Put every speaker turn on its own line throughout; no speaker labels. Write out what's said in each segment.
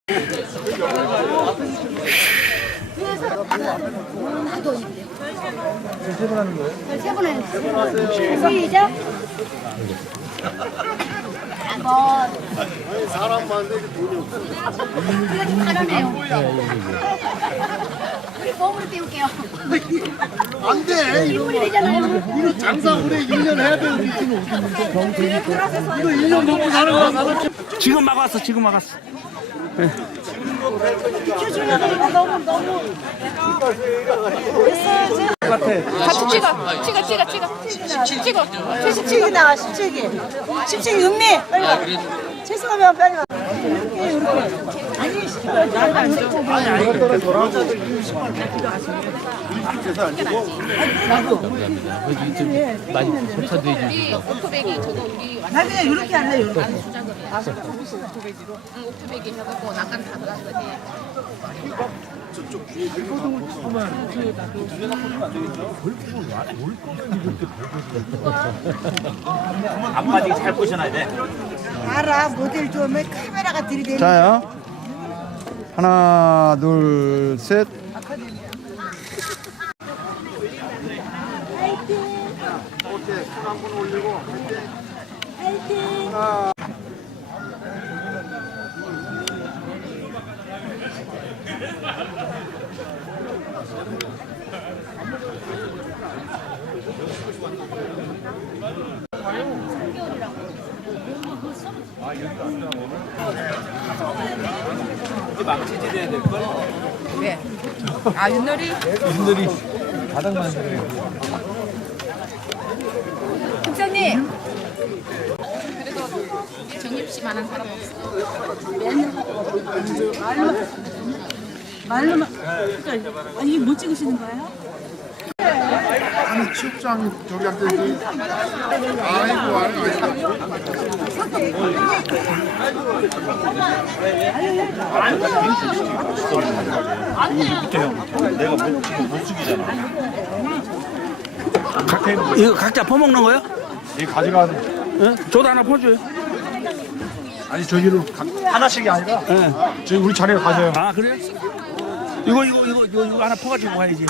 나도 입대.
세번 하는 거예요?
세 번 했는데. 시작.
사람 많은데 돈이 없어.
이거 좀 가려내요. 몸으로 띄울게요.
안 돼.
이거 되잖아요.
이거 장사 오래 1년 해야 돼. 우리 이거 1년 먹고 사는 거야. 나는
지금 막 왔어. 지금 막 왔어.
같이 찍어.
17기 나와 17기 17기 은미 빨리 와 죄송하면 빨리 와
우리 오토백이 저거 우리
나 그냥 이렇게 할래 이렇게
오토백이 해갖고 낙간 다 들어갔더니
앞바지 잘 보셔놔야 돼.
알아 모델 좀 카메라가 들이대는
자요. 하나, 둘, 셋.
네. 아 윷놀이?
윷놀이 바닥 만들어요.
국장님. 그래도 정립씨만한 사람 없어.
말로만 그러니까 아니 못 찍으시는 거예요?
아니 취업장 저기 할 때지. 아이고
이거 각자 퍼먹는 거요?
이 가져가는.
응? 저도 하나 퍼줘요.
아니 저기로 하나씩이 아니라.
예.
저희 우리 자리에 가져요.
아 그래요? 이거 하나 퍼가지고 가야지.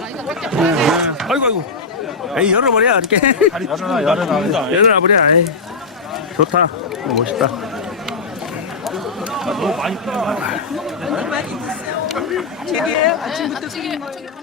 아이고. 에이 열어버려 이렇게.
열어놔.
열어놔버려. 에이. 좋다. 멋있다.
책이에요? 아침부터
앞치기 저기